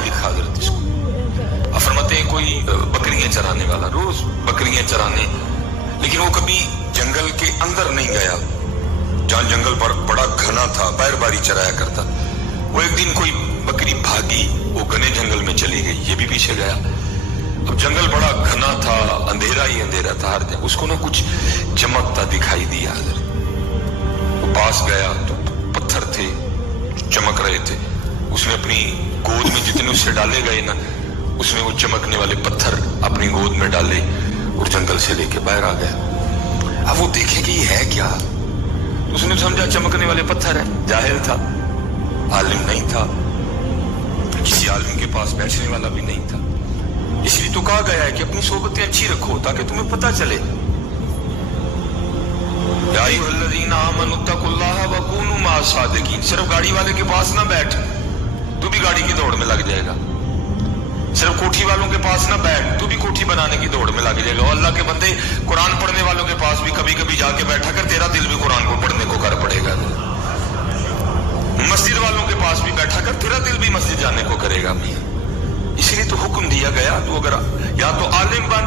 नाम लिखा हजरत इसको। फरमाते हैं कोई बकरियां चराने वाला, रोज बकरियां चराने, लेकिन वो कभी जंगल के अंदर नहीं गया जहाँ जंगल पर बड़ा घना था, बैरबारी चराया करता। वो एक दिन कोई बकरी भागी, वो घने जंगल में चली गई, ये भी पीछे गया। अब जंगल बड़ा घना था, अंधेरा ही अंधेरा था हर जगह। उसको ना कुछ चमकता दिखाई दिया हजरत। वो पास गया तो पत्थर थे, चमक रहे थे। उसने अपनी गोद में जितने उससे डाले गए ना, उसने वो चमकने वाले पत्थर अपनी गोद में डाले और जंगल से लेके बाहर आ गया। अब वो देखे कि ये है क्या, उसने समझा चमकने वाले पत्थर है। जाहिल था, आलिम नहीं था, किसी आलिम के पास बैठने वाला भी नहीं था। इसलिए तो कहा गया है कि अपनी सोबतें अच्छी रखो ताकि तुम्हें पता चले। या अय्युहल्लज़ीना आमनुत्तकुल्लाह वकूनू मअस-सादिकीन। सिर्फ गाड़ी वाले के पास ना बैठ, तू भी गाड़ी की दौड़ में लग जाएगा। सिर्फ कोठी वालों के पास ना बैठ, तू भी कोठी बनाने की दौड़ में लग जाएगा। और अल्लाह के बंदे, कुरान पढ़ने वालों के पास भी कभी कभी जाके बैठा कर, तेरा दिल भी कुरान को पढ़ने को कर पड़ेगा। मस्जिद वालों के पास भी बैठा कर, तेरा दिल भी मस्जिद जाने को करेगा। मियां इसलिए तो हुक्म दिया गया, तो अगर या तो आलिम बन,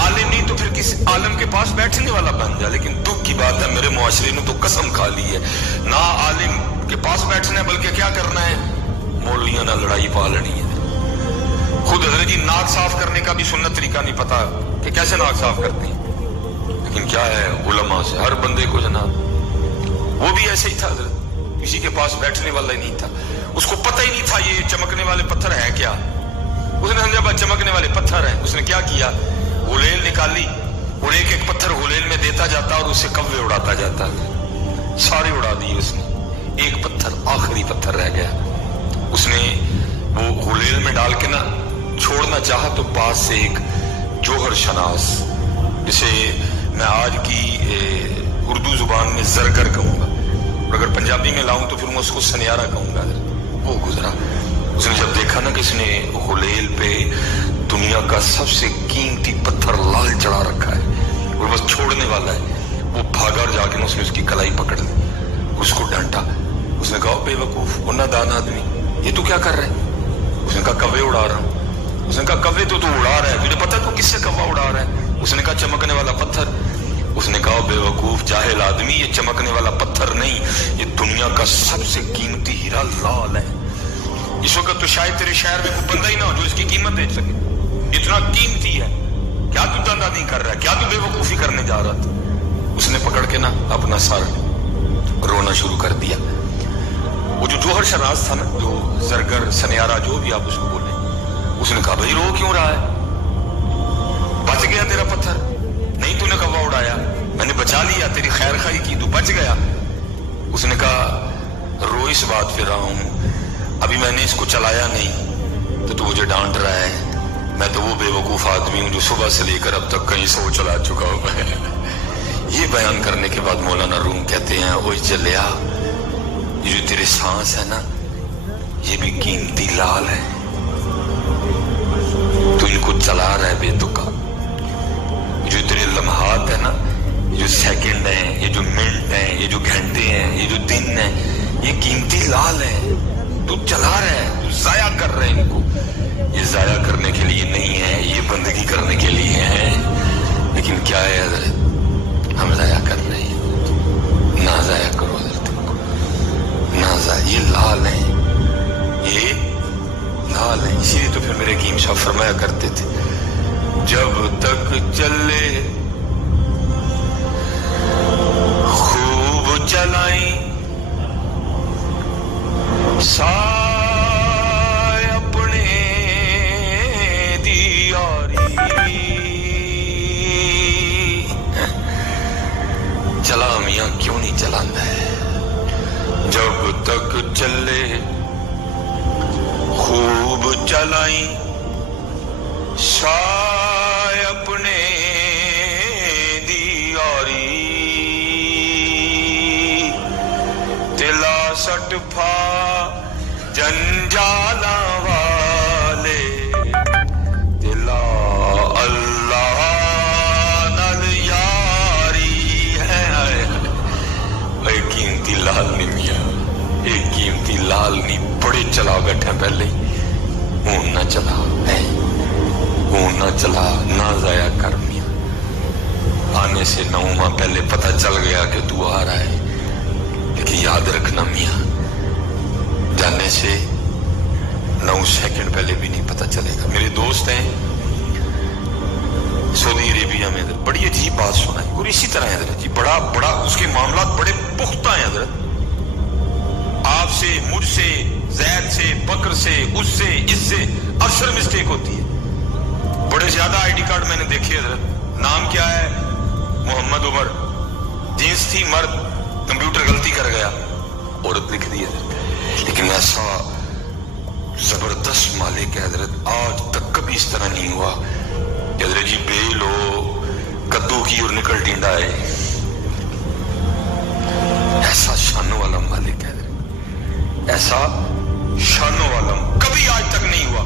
आलिम नहीं तो फिर किसी आलिम के पास बैठने वाला बन जा। लेकिन दुख की बात है, मेरे मुआशरे ने तो कसम खा ली है, ना आलिम के पास बैठना है बल्कि क्या करना है, मौलवियों ना लड़ाई पा लेनी है। खुद हजरत जी नाक साफ करने का भी सुन्नत तरीका नहीं पता कि कैसे नाक साफ करते हैं। लेकिन क्या है, उलमा से हर बंदे को जनाब, वो भी ऐसे ही था हजरत, किसी के पास बैठने वाला ही नहीं था। उसको पता ही नहीं था ये चमकने वाले पत्थर है क्या। उसने समझा बस चमकने वाले पत्थर हैं। उसने क्या किया, हुलेल निकाली और एक एक पत्थर हुलेल में देता जाता और उससे कव्वे उड़ाता जाता। सारे उड़ा दिए उसने, एक पत्थर आखिरी पत्थर रह गया। उसने वो हुलेल में डाल के ना छोड़ना चाहा तो पास से एक जोहर शनास, जिसे मैं आज की उर्दू जुबान में जरगर कहूंगा, और अगर पंजाबी में लाऊं तो फिर मैं उसको सनियारा कहूंगा, वो गुजरा। उसने जब देखा ना कि इसने हुलेल पे दुनिया का सबसे कीमती पत्थर लाल चढ़ा रखा है और बस छोड़ने वाला है, वो भागा और जाके ना उसने उसकी कलाई पकड़ ली, उसको डांटा। उसने कहा बेवकूफ और नादान आदमी, ये तू क्या कर रहे है। उसने कहा कव्वे उड़ा रहा हूं। उसने कहा कव्वे तो तू उड़ा रहा है, तुझे पता है तू किससे कव्वा उड़ा रहा है। उसने कहा चमकने वाला पत्थर। उसने कहा बेवकूफ जाहिल आदमी, ये चमकने वाला पत्थर नहीं, ये दुनिया का सबसे कीमती हीरा लाल है। इस वक्त तो शायद तेरे शहर में कोई बंदा ही ना हो जो इसकी कीमत दे सके, इतना कीमती है। क्या तू धंधा कर रहा है, क्या तू बेवकूफी करने जा रहा था। उसने पकड़ के ना अपना सर रोना शुरू कर दिया। वो जो जोहर शनास था ना, जो जरगर सनियारा जो भी आप उसको बोले, उसने कहा भाई रो क्यों रहा है, बच गया तेरा पत्थर, नहीं तूने कव्वा उड़ाया, मैंने बचा लिया, तेरी खैर खाई की, तू बच गया। उसने कहा रो इस बात पे रहा हूं, अभी मैंने इसको चलाया नहीं तो तू मुझे डांट रहा है। मैं तो वो बेवकूफ आदमी हूं जो सुबह से लेकर अब तक कहीं सो चला चुका हूं। ये बयान करने के बाद मौलाना रूम कहते हैं ओए चलिया, ये जो तेरे सांस है ना, ये भी कीमती लाल है, तू इनको चला रहा है बेतुका। जो तेरे लम्हात है ना, ये जो सेकंड है, ये जो मिनट है, ये जो घंटे हैं, ये जो दिन है, ये कीमती लाल है, तू चला रहा है, तू जाया कर रहा है इनको। ये जाया करने के लिए नहीं है, ये बंदगी करने के लिए है। लेकिन क्या है, हम जाया कर रहे हैं, ना जाया करो तुमको, ना जाया। ये लाल है, ये लाल है। इसीलिए तो फिर मेरे हकीम साहब फरमाया करते थे, जब तक चले खूब चलाई साए अपने दियारी। चला मियां क्यों नहीं चलांदा है, जब तक चले खूब चलाई साए अपने दियारी। तिला सट फा जंजाला वाले, तिला अल्लाह नल यारी है। एक कीमती लाल नहीं मियां, एक कीमती लाल नहीं, बड़े चला बैठे पहले ही। ऊन न चला है, ऊन न चला ना जाया कर मियां। आने से 9 माह पहले पता चल गया कि तू आ रहा है, लेकिन याद रखना मियां, जाने से 9 सेकंड पहले भी नहीं पता चलेगा। मेरे दोस्त हैं सऊदी अरेबिया में, बड़ी अजीब बात सुनाई, और इसी तरह है हजरत जी, बड़ा उसके मामला बड़े पुख्ता हैं हजरत। आपसे, मुझसे, जैद से, बकर से, उससे, इससे अक्सर मिस्टेक होती है। बड़े ज्यादा आईडी कार्ड मैंने देखे हजरत, नाम क्या है मोहम्मद उमर, जींस थी मर्द, कंप्यूटर गलती कर गया, औरत लिख दी हजरत। लेकिन ऐसा जबरदस्त मालिक है हजरत, आज तक कभी इस तरह नहीं हुआ कि हजरत जी बेल हो कद्दू की और निकल टिंडा है। ऐसा शानों वाला मालिक है, ऐसा शानों वाला कभी आज तक नहीं हुआ।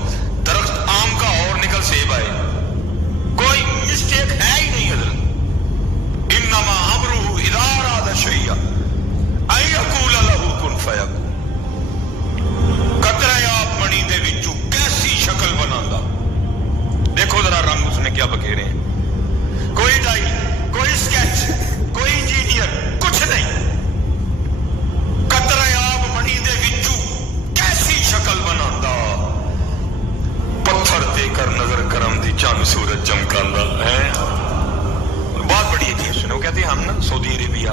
दरख्त आम का और निकल सेब आए, कोई मिस्टेक है ही नहीं हजरत। इन्नमा अमरुहु इज़ा अरादा शैअन अन यक़ूल लहू कुन फयकून। कतरे आप मणि दे विचों कैसी शक्ल बनांदा, देखो जरा रंग उसने क्या बखेरे हैं। कोई डाई, कोई स्केच, कोई इंजीनियर, कुछ नहीं। कतरे आप मणि दे विचों कैसी शक्ल बनांदा, पत्थर देकर नजर करम दी चंद सूरज चमकांदा है। बहुत बड़ी अजीब सुने, वो कहते हैं हम ना सऊदी अरेबिया,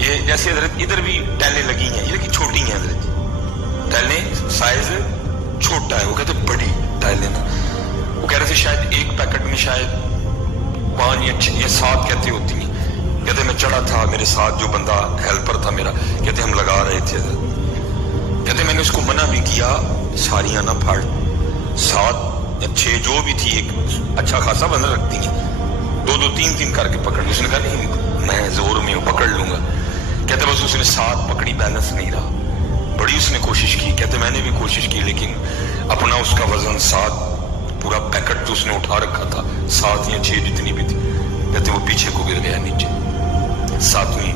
ये जैसे इधर भी टाइलें लगी हैं, ये लेकिन छोटी हैं हजरत जी, टाइलें साइज छोटा है, वो कहते बड़ी टाइलें ना। वो कह रहे थे शायद एक पैकेट में शायद 5 या 7 कहते होती हैं। कहते मैं चढ़ा था, मेरे साथ जो बंदा हेल्पर था मेरा, कहते हम लगा रहे थे, कहते मैंने उसको मना भी किया सारियां ना फाड़, 7 या 6 जो भी थी, एक अच्छा खासा बंदा रखती है, 2-2, 3-3 करके पकड़ ली। उसने कहा नहीं मैं जोर में हूँ, पकड़ लूंगा। कहते बस उसने 7 पकड़ी, बैलेंस नहीं रहा, बड़ी उसने कोशिश की। कहते मैंने भी कोशिश की, लेकिन अपना उसका वजन 7 पूरा पैकेट तो उसने उठा रखा था, 7 या 6 जितनी भी थी, कहते वो पीछे को गिर गया नीचे, 7वीं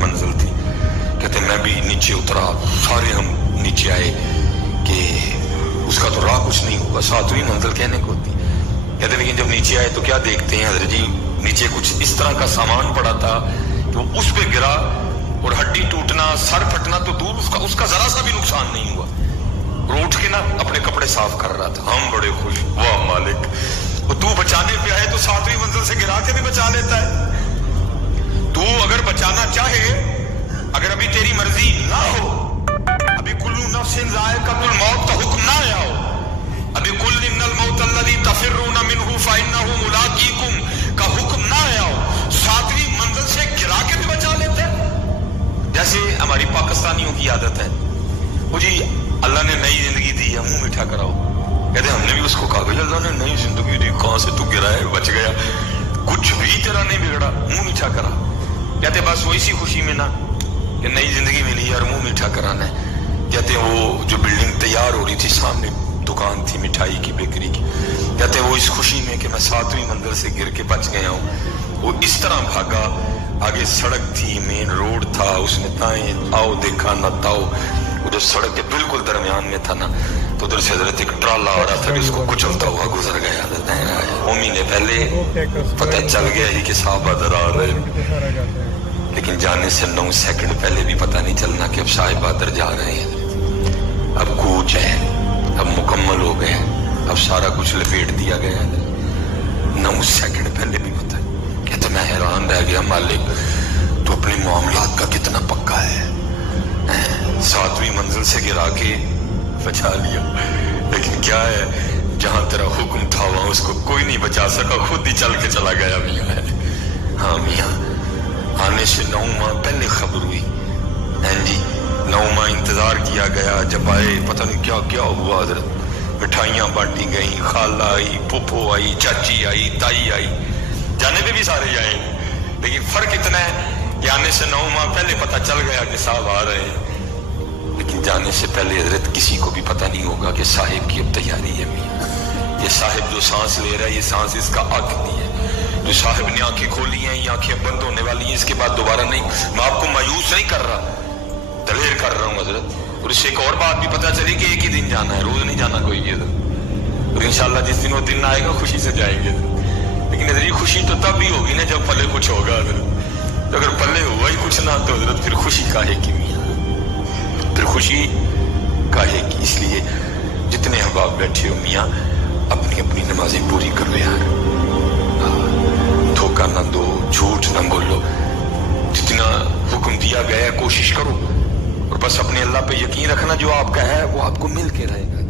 मंजिल थी। कहते मैं भी नीचे उतरा, सारे हम नीचे आए कि उसका तो राह कुछ नहीं होगा, 7वीं मंजिल कहने को होती। कहते लेकिन जब नीचे आए तो क्या देखते हैं हजरत जी, नीचे कुछ इस तरह का सामान पड़ा था कि वो उस पे गिरा, और हड्डी टूटना, सर फटना तो दूर, उसका जरा सा भी नुकसान नहीं हुआ। वो उठ के ना अपने कपड़े साफ कर रहा था। हम बड़े खुश, वाह मालिक, वो तू बचाने पे आए तो 7वीं मंजिल से गिरा के भी बचा लेता है। तू अगर बचाना चाहे, अगर अभी तेरी मर्जी ना हो, अभी कुल्लू नफ्सिन ज़ाइक़तुल मौत का हुक्म ना आया हो, अभी कुल इन्नल मौत अल्लज़ी तफ़िर्रूना मिन्हु फ़इन्नहु मुलाक़ीकुम का हुक्म ना आया हो, 7वीं मंजिल से गिरा के भी बचा लेते हैं। जैसे हमारी पाकिस्तानियों की आदत है, वो जी अल्लाह ने नई जिंदगी दी है, मुंह मीठा कराओ। कहते हमने भी उसको कहा भाई अल्लाह ने नई जिंदगी दी, कहां से तू गिरा है, बच गया, कुछ भी तेरा नहीं बिगड़ा, मुंह मीठा करा। कहते बस वो इसी खुशी में ना कि नई जिंदगी मिली है और मुंह मीठा कराना है। कहते वो जो बिल्डिंग तैयार हो रही थी, सामने दुकान थी मिठाई की, बेकरी की, कहते वो इस खुशी में कि मैं 7वीं मंजिल से गिर के बच गया हूँ, वो इस तरह भागा, आगे सड़क थी, मेन रोड था, उसने दाएं आओ देखा न ताओ, उधर सड़क के बिल्कुल दरमियान में था ना, तो उधर से हजरत एक ट्राला आ रहा था कि उसको कुचलता हुआ गुजर गया। 9 महीने पहले पता चल गया ही कि साहबा दर आ रहे, लेकिन जाने से 9 सेकंड पहले भी पता नहीं चलना कि अब साहिबा दर जा रहे हैं। अब कूच है, अब मुकम्मल हो गए, अब सारा कुछ लपेट दिया गया। 9 सेकंड पहले भी पता है। कहते मैं हैरान रह गया, मालिक तो अपने मामलात का कितना पक्का है, 7वीं मंजिल से गिरा के बचा लिया। लेकिन क्या है, जहां तेरा हुक्म था वहां उसको कोई नहीं बचा सका, खुद ही चल के चला गया मियां है। हाँ मियां, आने से 9 माह पहले खबर हुई, जी 9 माह इंतजार किया गया, जब आए पता नहीं क्या क्या हुआ हजरत, मिठाइयां बांटी गई, खाला आई, फूफो आई, चाची आई, ताई आई, जाने पे भी सारे आए, लेकिन फर्क इतना है कि आने से 9 माह पहले पता चल गया कि साहब आ रहे हैं, लेकिन जाने से पहले हजरत किसी को भी पता नहीं होगा कि साहिब की अब तैयारी है। मियां ये साहिब जो सांस ले रहा है, ये सांस इसका आखिरी है। जो साहिब ने आंखें खोली हैं, ये आंखें बंद होने वाली हैं, इसके बाद दोबारा नहीं। मैं आपको मायूस नहीं कर रहा, दलेर कर रहा हूँ हजरत। और इससे एक और बात भी पता चली कि एक ही दिन जाना है, रोज नहीं जाना कोई भी। और इंशाल्लाह जिस दिन वो दिन आएगा खुशी से जाएंगे। लेकिन हजरत खुशी तो तब भी होगी ना जब पल्ले कुछ होगा हजरत। तो अगर पल्ले हुआ ही कुछ ना तो हजरत फिर खुशी काहे की मियाँ, फिर खुशी काहे की। इसलिए जितने अहबाब बैठे हो मियाँ अपनी अपनी नमाजें पूरी करो यार, धोखा ना दो, झूठ ना बोलो, जितना हुक्म दिया गया है कोशिश करो, और बस अपने अल्लाह पे यकीन रखना, जो आपका है वो आपको मिल के रहेगा।